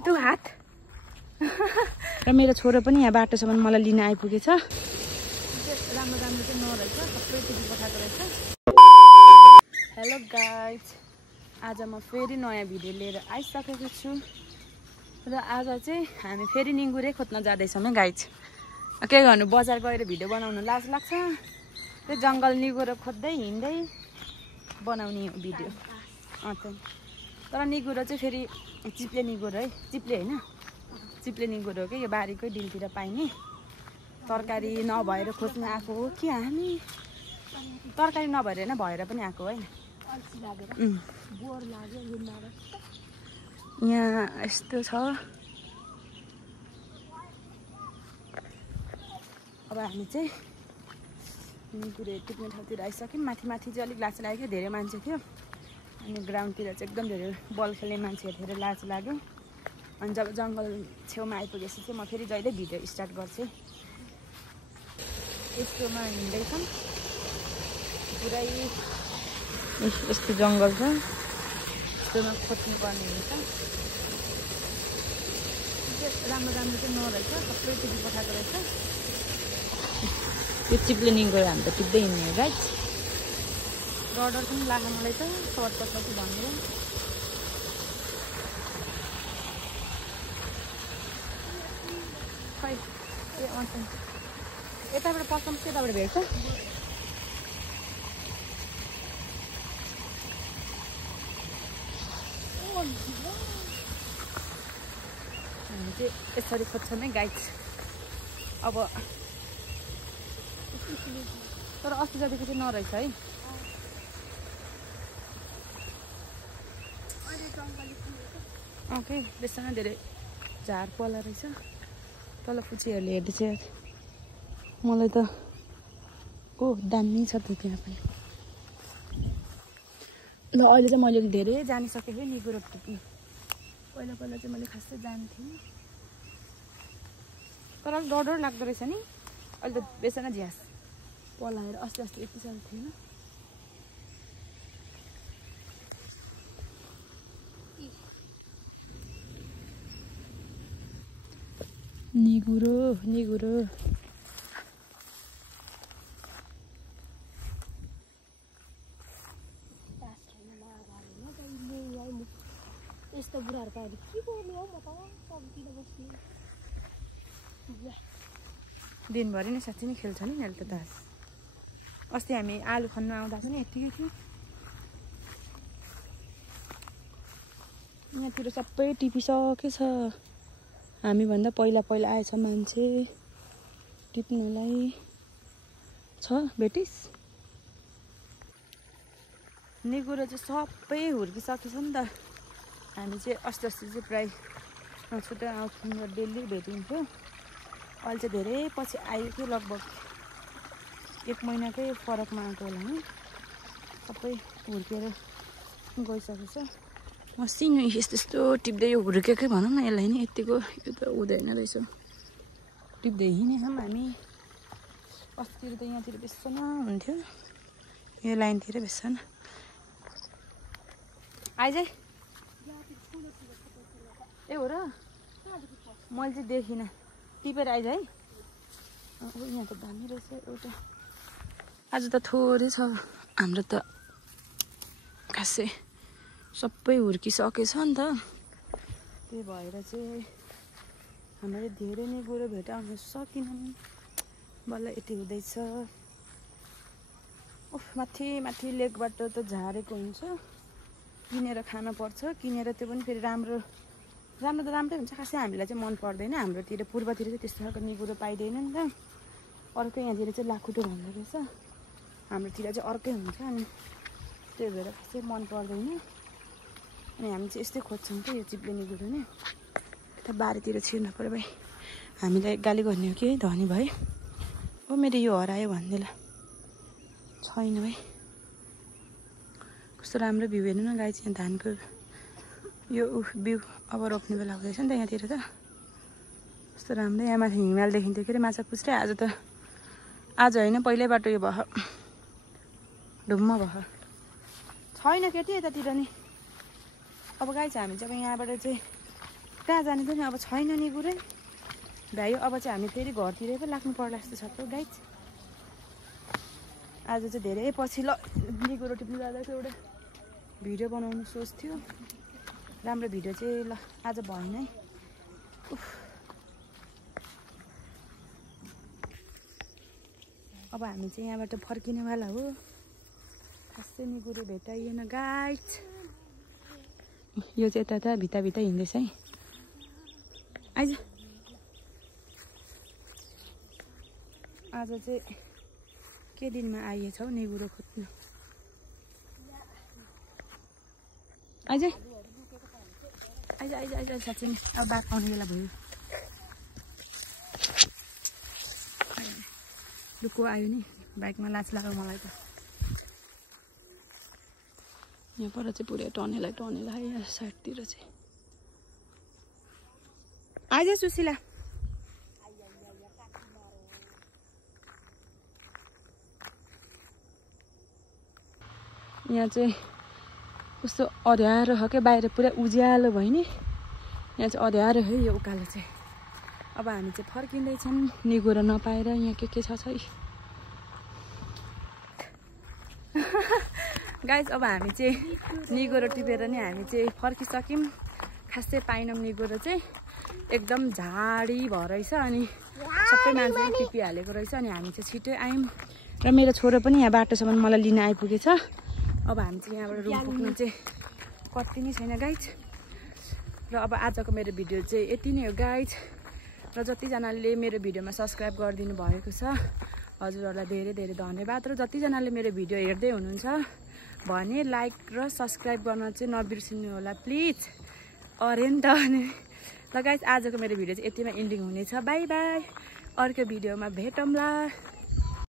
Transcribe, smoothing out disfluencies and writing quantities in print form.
त्यो हात र मेरो छोरो पनि यहाँ बाटोसम्म मलाई लिन आइपुगेछ राम्रो राम्रो चाहिँ नरहेछ सबै टिभी पठाएको रहेछ हेलो गाइज आज म फेरि नयाँ भिडियो लिएर आइसकेको छु र आज चाहिँ हामी फेरि निगुरे खोज्न जाँदैछौँ है गाइज के गर्नु बजार गएर भिडियो बनाउनु लाज लाग्छ त्यो जङ्गल निगुरो खोज्दै हिँड्दै बनाउने भिडियो तर निगुरो चाहिँ फेरि चिप्ले निगुरो है चिप्ले होइन चिप्ले निगुरो हो कि यो बारीकै डिलतिर पाइने तरकारी नभएर खोज्न आएको हो कि हामी तरकारी नभएर होइन भएर पनि आएको है यहाँ यस्तो छ अब हामी चाहिँ निगुरो टिप्ने ठाउँतिर आइसक्यौँ माथि माथि चाहिँ अलिक लाज लाग्यो धेरै मान्छे थियो अनि ग्राउन्डतिर चाहिँ एकदम धेरै बल खेल्ने मान्छेहरू धेरै लाज लाग्यो अनि जब जङ्गल छेउमा आइपुगेपछि चाहिँ म फेरि जहिले भिडियो स्टार्ट गर्छु यस्तोमा हिँड्दैछौँ पुरै यस्तो जङ्गल छ यस्तोमा खोज्नु पर्ने हुन्छ राम्रो राम्रो चाहिँ नरहेछ सबै टिभी पठाएको रहेछ यो चिप्ले निगुरो हामी त टिप्दै हिँड्ने हो गाइज डर पनि लाग्छ मलाई त सर्टकट कि भनेर खै ए अन्त यताबाट पसम त्यताबाट भेट्छ हामी चाहिँ यसरी खोज्छौँ है गाइड अब तर अस्ति जतिको चाहिँ नरहेछ है ओके बेसँग धेरै झार पला रहेछ तल पुच्चीहरूले हेर्दैछ मलाई त ओ दामी छ त त्यहाँ पनि ल अहिले चाहिँ मैले धेरै जानिसकेँ है निगुरो टिप्नु पहिला पहिला चाहिँ मैले खासै जान्थेँ तर अलिक डर लाग्दो रहेछ नि अहिले त बेसँग झ्यास पलाएर अस्ति अस्ति यति साल थिएन निगुरो निगुरो यस्तो बुढाहरू पाएर के गर्नु हौ म त सक्दिनँ बस्नु दिनभरि नै साँच्चै नै खेल्छ नि अहिले त तास अस्ति हामी आलु खन्नु आउँदा पनि यतिकै थियो यहाँतिर सबै टिपिसकेछ हामीभन्दा पहिला पहिला आएछ मान्छे टिप्नुलाई छ भेटिस निगुरो चाहिँ सबै हुर्किसकेछ नि त हामी चाहिँ अस्ति अस्ति चाहिँ प्रायः छुट्टै आउँथ्यौँ र डेली भेटिन्थ्यो अहिले चाहिँ धेरै पछि आयो कि लगभग 1 महिनाकै फरकमा आएको होला नि सबै हुर्केर गइसकेछ मसिनो यस्तो यस्तो टिप्दै हुर्केकै भनौँ न यसलाई नि यतिको यो त हुँदैन रहेछ टिप्दै हिँडेछौँ हामी अस्तिर त यहाँतिर बेसन हुन्थ्यो यो लाइनतिर बेसन आइज ए हो र मैले चाहिँ देखिनँ टिपेर आइज है यहाँ त दामी रहेछ एउटा आज त थोरै छ हाम्रो त खासै सबै हुर्किसकेछ नि त त्यही भएर चाहिँ हामीले धेरै नै गोरो भेटाउन सकेनौँ बल्ल यति हुँदैछ उफ माथि माथि लेकबाट त झारेको हुन्छ किनेर खान पर्छ किनेर त्यो पनि फेरि राम्रो राम्रो त राम्रै हुन्छ खासै हामीलाई चाहिँ मन पर्दैन हाम्रोतिर पूर्वतिर चाहिँ त्यस्तो खालको निगुरो पाइँदैन नि त अर्कै यहाँतिर चाहिँ लाखुटो भन्दो रहेछ हाम्रोतिर चाहिँ अर्कै हुन्छ अनि त्यही भएर खासै मन पर्दैन अनि हामी चाहिँ यस्तै खोज्छौँ त यो चिप्ले निगुरो नै यता बारीतिर छिर्नु पऱ्यो भाइ हामीलाई गाली गर्ने हो कि है धनी भाइ ओ मेरो यो हरायो भन्दैला छैन भाइ कस्तो राम्रो भ्यू हेर्नु न गाई चाहिँ धानको यो बिउ अब रोप्ने बेला हुँदैछ नि त यहाँतिर त कस्तो राम्रो यहाँ माथि हिमाल देखिन्थ्यो के अरे माछा पुछ्रे आज होइन पहिल्यैबाट यो भयो ढुम्म भयो छैन केटी यतातिर नि अब गाई चाहिँ हामी चाहिँ अब यहाँबाट चाहिँ कहाँ जाने पनि अब छैन निगुरै भ्यायो। अब चाहिँ हामी फेरि घरतिरै पो लाग्नु पर्ला जस्तो छ त गाइज। आज चाहिँ धेरै पछि ल निगुरो टिप्नु जाँदा चाहिँ एउटा भिडियो बनाउनु सोच थियो। राम्रो भिडियो चाहिँ ल आज भएन है। अब हामी चाहिँ यहाँबाट फर्किनेवाला हो। खासै निगुरो भेटाइएन गाइज। यो चाहिँ यता भित्ता हिँड्दैछ है। आइज आज चाहिँ के दिनमा आइएछ हौ निगुरो खोज्नु। आइज आइज आइज आइज साँच्चै नि अब बाघ आउने बेला भयो। लुको आयो नि बाइकमा लाज लाग्यो मलाई त। यहाँ पर चाहिँ पुरै टनेला है यहाँ साइडतिर चाहिँ। आइज सुशीला यहाँ चाहिँ कस्तो अँध्यारो हो क्या बाहिर पुरा उज्यालो भयो नि। यहाँ चाहिँ अँध्यारो है यो उकालो चाहिँ। अब हामी चाहिँ फर्किँदैछौँ निगुरो नपाएर। यहाँ के छ है गाइज। अब हामी चाहिँ निगुरो टिपेर नि हामी चाहिँ फर्किसक्यौँ। खासै पाइनौँ निगुरो चाहिँ एकदम झाडी भएर रहेछ अनि सबै मान्छेले टिपिहालेको रहेछ। अनि हामी चाहिँ छिटै आयौँ र मेरो छोरो पनि यहाँ बाटोसम्म मलाई लिन आइपुगेछ। अब हामी चाहिँ यहाँबाट रुम पुग्नु चाहिँ कति नै छैन गाइज। र अब आजको मेरो भिडियो चाहिँ यति नै हो गाइज। र जतिजनाले मेरो भिडियोमा सब्सक्राइब गरिदिनु भएको छ हजुरहरूलाई धेरै धेरै धन्यवाद। र जतिजनाले मेरो भिडियो हेर्दै हुनुहुन्छ भने लाइक र सब्सक्राइब गर्न चाहिँ नबिर्सिनु होला प्लिज। अरे नि त ल गाइज आजको मेरो भिडियो चाहिँ यतिमा इन्डिङ हुनेछ। By by. अर्को भिडियोमा भेटौँला।